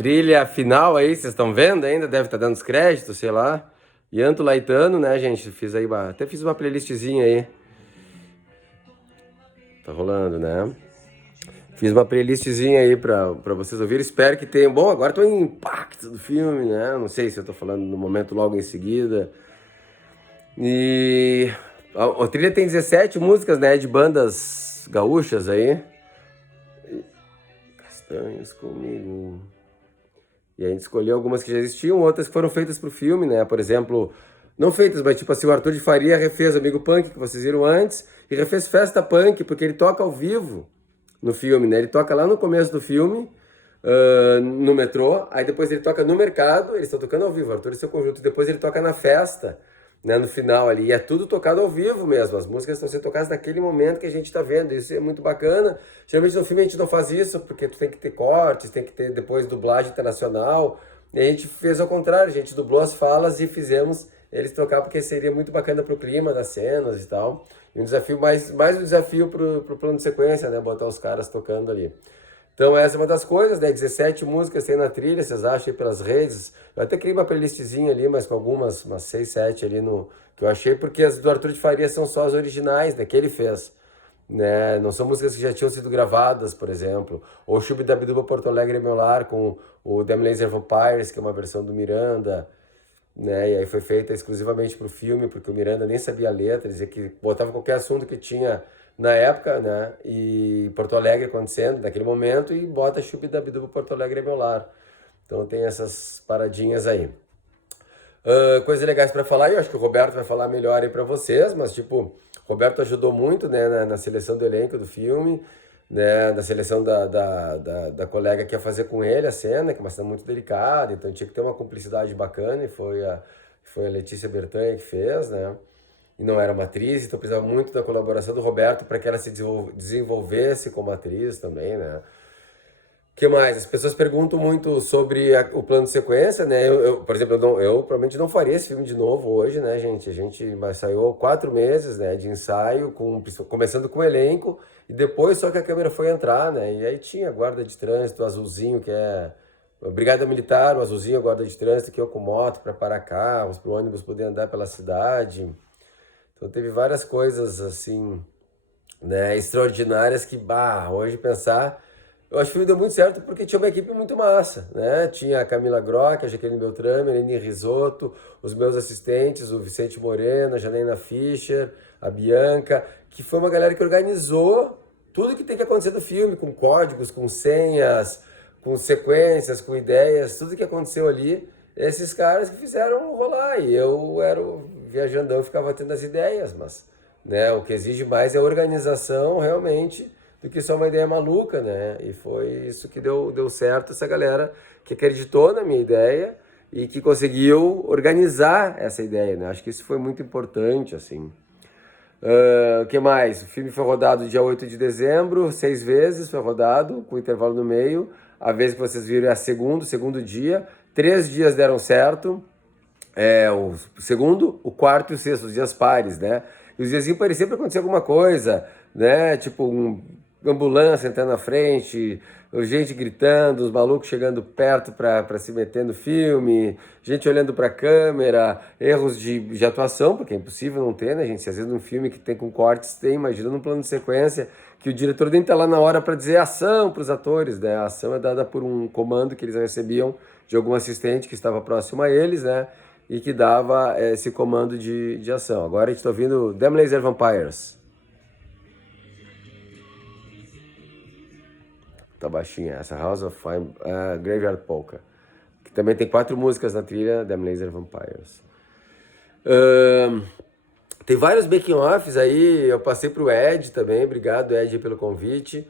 Trilha final aí, vocês estão vendo ainda? Deve estar dando os créditos, sei lá. Yanto Laitano, né, gente? Fiz aí até fiz uma playlistzinha aí. Tá rolando, né? Fiz uma playlistzinha aí pra vocês ouvirem. Espero que tenham. Bom, agora tô em impacto do filme, né? Não sei se eu tô falando no momento logo em seguida. E a trilha tem 17 músicas, né? De bandas gaúchas aí. Castanhas comigo. E a gente escolheu algumas que já existiam, outras que foram feitas pro filme, né? Por exemplo, não feitas, mas tipo assim, o Arthur de Faria refez Amigo Punk, que vocês viram antes, e refez Festa Punk, porque ele toca ao vivo no filme, né? Ele toca lá no começo do filme, no metrô, aí depois ele toca no mercado, eles estão tocando ao vivo, Arthur e seu conjunto, e depois ele toca na festa, né, no final ali, e é tudo tocado ao vivo mesmo, as músicas estão sendo tocadas naquele momento que a gente está vendo, isso é muito bacana. Geralmente no filme a gente não faz isso, porque tu tem que ter cortes, tem que ter depois dublagem internacional, e a gente fez ao contrário, a gente dublou as falas e fizemos eles tocar, porque seria muito bacana pro clima das cenas e tal, e um desafio, mais um desafio pro plano de sequência, né, botar os caras tocando ali. Então essa é uma das coisas, né? 17 músicas tem na trilha, vocês acham aí pelas redes. Eu até criei uma playlistzinha ali, mas com algumas, umas 6, 7 ali no que eu achei, porque as do Arthur de Faria são só as originais, né? Que ele fez, né? Não são músicas que já tinham sido gravadas, por exemplo. Ou Chubidabiduba Porto Alegre é Meu Lar, com o Them Laser Vampires, que é uma versão do Miranda, né? E aí foi feita exclusivamente para o filme, porque o Miranda nem sabia a letra, dizia que botava qualquer assunto que tinha na época, né? E Porto Alegre acontecendo naquele momento e bota Chubidabiduba Porto Alegre é Meu Lar. Então tem essas paradinhas aí. Coisas legais para falar, e eu acho que o Roberto vai falar melhor aí para vocês, mas tipo, o Roberto ajudou muito, né, na seleção do elenco do filme, né, da seleção da colega que ia fazer com ele a cena, que é uma cena muito delicada, então tinha que ter uma cumplicidade bacana, e foi a Letícia Bertanha que fez, né, e não era uma atriz, então precisava muito da colaboração do Roberto para que ela se desenvolvesse como atriz também, né. Que mais? As pessoas perguntam muito sobre o plano de sequência, né? Por exemplo, eu provavelmente não faria esse filme de novo hoje, né, gente? A gente mas saiu 4 meses, né, de ensaio, começando com o elenco, e depois só que a câmera foi entrar, né? E aí tinha guarda de trânsito, o azulzinho, que é a Brigada Militar, o azulzinho, a guarda de trânsito, que eu com moto para parar carros, para o ônibus poder andar pela cidade. Então teve várias coisas assim, né, extraordinárias que, bah, hoje pensar, eu acho que o filme deu muito certo porque tinha uma equipe muito massa, né? Tinha a Camila Grock, a Jaqueline Beltrame, a Aline Risotto, os meus assistentes, o Vicente Moreno, a Janaína Fischer, a Bianca, que foi uma galera que organizou tudo que tem que acontecer no filme, com códigos, com senhas, com sequências, com ideias, tudo que aconteceu ali, esses caras que fizeram rolar. E eu era o viajandão, ficava tendo as ideias, mas, né, o que exige mais é organização realmente do que só uma ideia maluca, né? E foi isso que deu certo, essa galera que acreditou na minha ideia e que conseguiu organizar essa ideia, né? Acho que isso foi muito importante, assim. O que mais? O filme foi rodado dia 8 de dezembro, 6 vezes foi rodado, com intervalo no meio. A vez que vocês viram é a segundo dia. 3 dias deram certo. O segundo, o quarto e o sexto, os dias pares, né? E os dias ímpares sempre acontecia alguma coisa, né? Tipo, ambulância entrando na frente, gente gritando, os malucos chegando perto para se meter no filme, gente olhando para a câmera, erros de atuação, porque é impossível não ter, né, gente? Se às vezes num filme que tem com cortes, tem, imagina num plano de sequência, que o diretor nem tá lá na hora para dizer ação para os atores, né? A ação é dada por um comando que eles recebiam de algum assistente que estava próximo a eles, né? E que dava esse comando de ação. Agora a gente está ouvindo Them Laser Vampires. Tá baixinha essa, House of Fire, Graveyard Polka. Que também tem 4 músicas na trilha, Them Laser Vampires. Tem vários making-offs aí, eu passei pro Ed também, obrigado Ed pelo convite.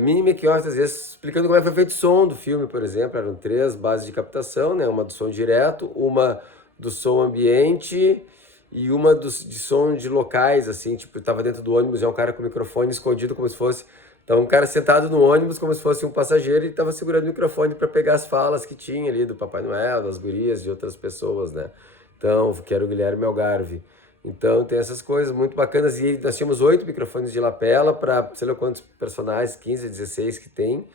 Mini making-offs, às vezes, explicando como é que foi feito o som do filme, por exemplo. Eram 3 bases de captação, né? Uma do som direto, uma do som ambiente e uma de som de locais, assim, tipo, tava dentro do ônibus, é um cara com o microfone escondido como se fosse... Então, um cara sentado no ônibus como se fosse um passageiro e estava segurando o microfone para pegar as falas que tinha ali do Papai Noel, das gurias, de outras pessoas, né? Então, que era o Guilherme Algarve. Então, tem essas coisas muito bacanas. E nós tínhamos 8 microfones de lapela para sei lá quantos personagens, 15, 16 que tem.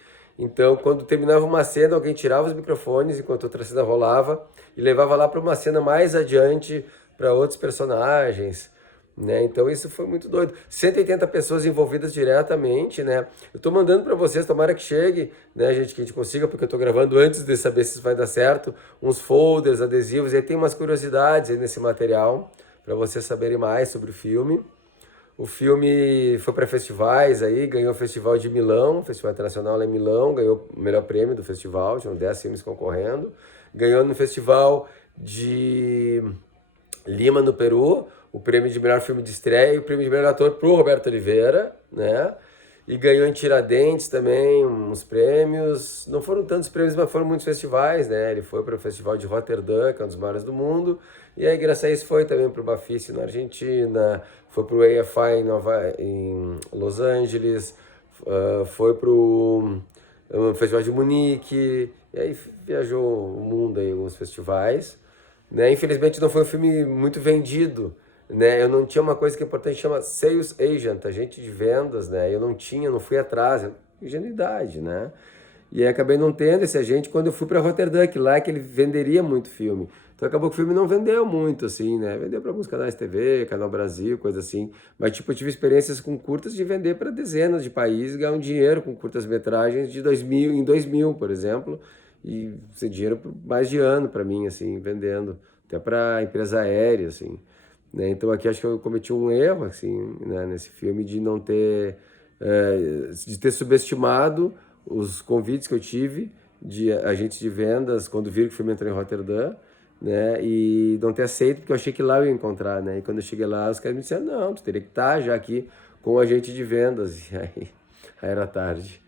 Então, quando terminava uma cena, alguém tirava os microfones enquanto outra cena rolava e levava lá para uma cena mais adiante para outros personagens, né? Então isso foi muito doido. 180 pessoas envolvidas diretamente, né? Eu tô mandando para vocês, tomara que chegue, né, gente, que a gente consiga, porque eu tô gravando antes de saber se isso vai dar certo, uns folders, adesivos, e aí tem umas curiosidades aí nesse material para vocês saberem mais sobre o filme. O filme foi para festivais aí, ganhou o Festival de Milão, Festival Internacional lá em Milão, ganhou o melhor prêmio do festival, tinham 10 filmes concorrendo. Ganhou no Festival de Lima, no Peru, o prêmio de melhor filme de estreia e o prêmio de melhor ator pro Roberto Oliveira, né? E ganhou em Tiradentes também uns prêmios. Não foram tantos prêmios, mas foram muitos festivais, né? Ele foi para o Festival de Roterdã, que é um dos maiores do mundo. E aí, graças a isso, foi também para o Bafisi na Argentina, foi para o AFI em Los Angeles, foi para o Festival de Munique. E aí viajou o mundo aí, alguns festivais. Né? Infelizmente não foi um filme muito vendido, né? Eu não tinha uma coisa que é importante, chama Sales Agent, agente de vendas, né? Eu não tinha, não fui atrás, ingenuidade, né? E aí acabei não tendo esse agente quando eu fui para Roterdã, que lá é que ele venderia muito filme. Então acabou que o filme não vendeu muito, assim, né? Vendeu para alguns canais de TV, Canal Brasil, coisa assim. Mas, tipo, eu tive experiências com curtas de vender para dezenas de países, ganhar um dinheiro com curtas-metragens de 2000, em 2000, por exemplo. E esse dinheiro por mais de ano para mim, assim, vendendo. Até para empresa aérea, assim. Né? Então aqui acho que eu cometi um erro, assim, né, nesse filme de não ter... de ter subestimado os convites que eu tive de agentes de vendas quando viram que o filme entrou em Roterdã, né? E não ter aceito, porque eu achei que lá eu ia encontrar, né? E quando eu cheguei lá, os caras me disseram, não, tu teria que estar já aqui com o agente de vendas. E aí era tarde.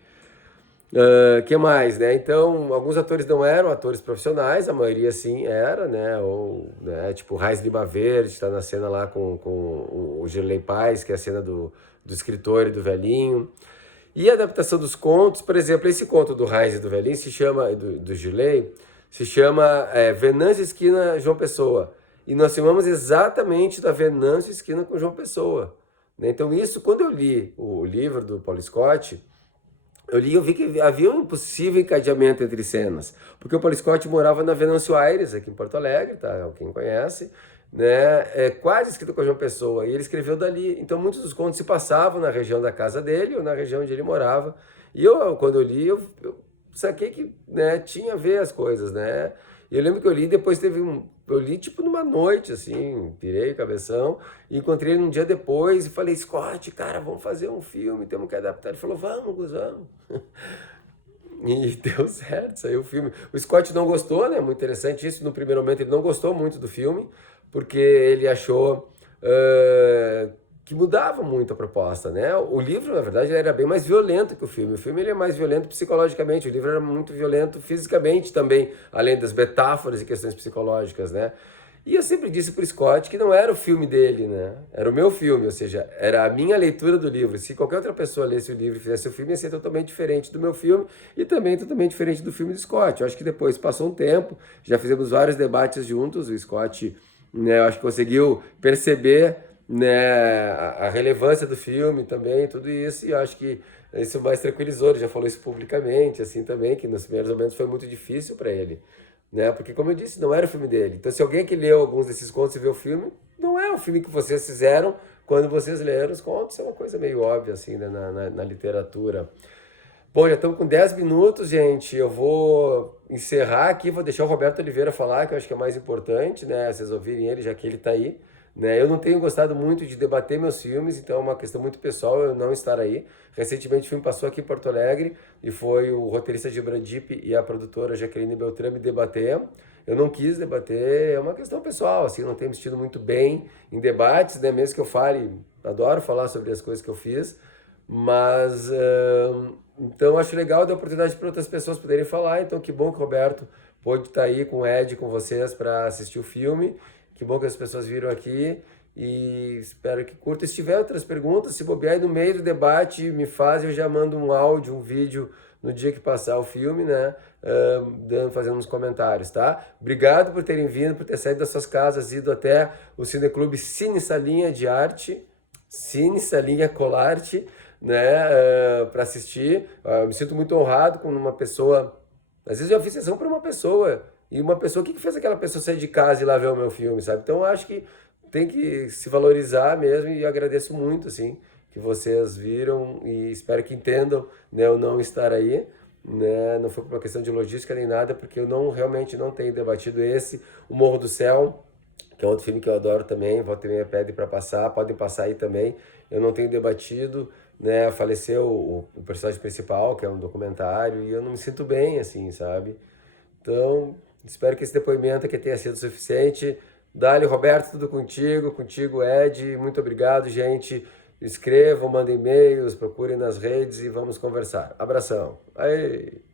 Que mais, né? Então, alguns atores não eram atores profissionais, a maioria sim era, né? Ou, né? Tipo, Raiz Lima Verde está na cena lá com o Girley Paz, que é a cena do escritor e do velhinho. E a adaptação dos contos, por exemplo, esse conto do Raiz e do velhinho se chama, do Girley, se chama Venâncio Esquina João Pessoa. E nós filmamos exatamente da Venâncio Esquina com João Pessoa. Né? Então, isso, quando eu li o livro do Paulo Scott, eu li e eu vi que havia um impossível encadeamento entre cenas. Porque o Paulo Scott morava na Venâncio Aires, aqui em Porto Alegre, tá? Quem conhece, né? É quase escrito com a João Pessoa. E ele escreveu dali. Então muitos dos contos se passavam na região da casa dele ou na região onde ele morava. E eu, quando eu li, eu saquei que, né, tinha a ver as coisas, né? E eu lembro que eu li, depois teve um... Eu li tipo numa noite, assim, pirei o cabeção, e encontrei ele um dia depois e falei, Scott, cara, vamos fazer um filme, temos que adaptar. Ele falou, vamos, vamos. E deu certo, saiu o filme. O Scott não gostou, né? Muito interessante isso. No primeiro momento ele não gostou muito do filme, porque ele achou que mudava muito a proposta, né? O livro, na verdade, ele era bem mais violento que o filme. O filme ele é mais violento psicologicamente, o livro era muito violento fisicamente também, além das metáforas e questões psicológicas, né? E eu sempre disse pro Scott que não era o filme dele, né? Era o meu filme, ou seja, era a minha leitura do livro. Se qualquer outra pessoa lesse o livro e fizesse o filme, ia ser totalmente diferente do meu filme e também totalmente diferente do filme do Scott. Eu acho que depois passou um tempo, já fizemos vários debates juntos, o Scott, né, eu acho que conseguiu perceber, né, a relevância do filme também, tudo isso, e eu acho que isso mais tranquilizou, ele já falou isso publicamente, assim também, que nos primeiros momentos foi muito difícil para ele. Né? Porque, como eu disse, não era o filme dele. Então, se alguém que leu alguns desses contos e vê o filme, não é o filme que vocês fizeram quando vocês leram os contos. É uma coisa meio óbvia, assim, né? na literatura. Bom, já estamos com 10 minutos, gente. Eu vou encerrar aqui, vou deixar o Roberto Oliveira falar, que eu acho que é mais importante, né? Vocês ouvirem ele, já que ele está aí. Né? Eu não tenho gostado muito de debater meus filmes, então é uma questão muito pessoal eu não estar aí. Recentemente o filme passou aqui em Porto Alegre e foi o roteirista de Brandip e a produtora Jaqueline Beltrame debater. Eu não quis debater, é uma questão pessoal, assim, eu não tenho me sentido muito bem em debates, né? Mesmo que eu fale, adoro falar sobre as coisas que eu fiz, mas então acho legal dar oportunidade para outras pessoas poderem falar, então que bom que o Roberto pôde estar aí com o Ed, com vocês para assistir o filme. Que bom que as pessoas viram aqui e espero que curtam. Se tiver outras perguntas, se bobear aí no meio do debate, me faz, eu já mando um áudio, um vídeo no dia que passar o filme, né? Fazendo uns comentários, tá? Obrigado por terem vindo, por ter saído das suas casas, ido até o Cineclube Cine Salinha de Arte, Cine Salinha Colarte, né, para assistir. Eu me sinto muito honrado com uma pessoa. Às vezes eu já fiz sessão para uma pessoa, e uma pessoa, o que que fez aquela pessoa sair de casa e ir lá ver o meu filme, sabe? Então eu acho que tem que se valorizar mesmo, e eu agradeço muito, assim, que vocês viram e espero que entendam, né, eu não estar aí, né? Não foi por uma questão de logística nem nada, porque eu não realmente não tenho debatido esse, O Morro do Céu, que é outro filme que eu adoro também, volta e meia pede para passar, podem passar aí também. Eu não tenho debatido, né? Faleceu o personagem principal, que é um documentário, e eu não me sinto bem, assim, sabe? Então, espero que esse depoimento aqui tenha sido suficiente. Dali, Roberto, tudo contigo, contigo, Ed, muito obrigado, gente. Escrevam, mandem e-mails, procurem nas redes e vamos conversar. Abração. Aí.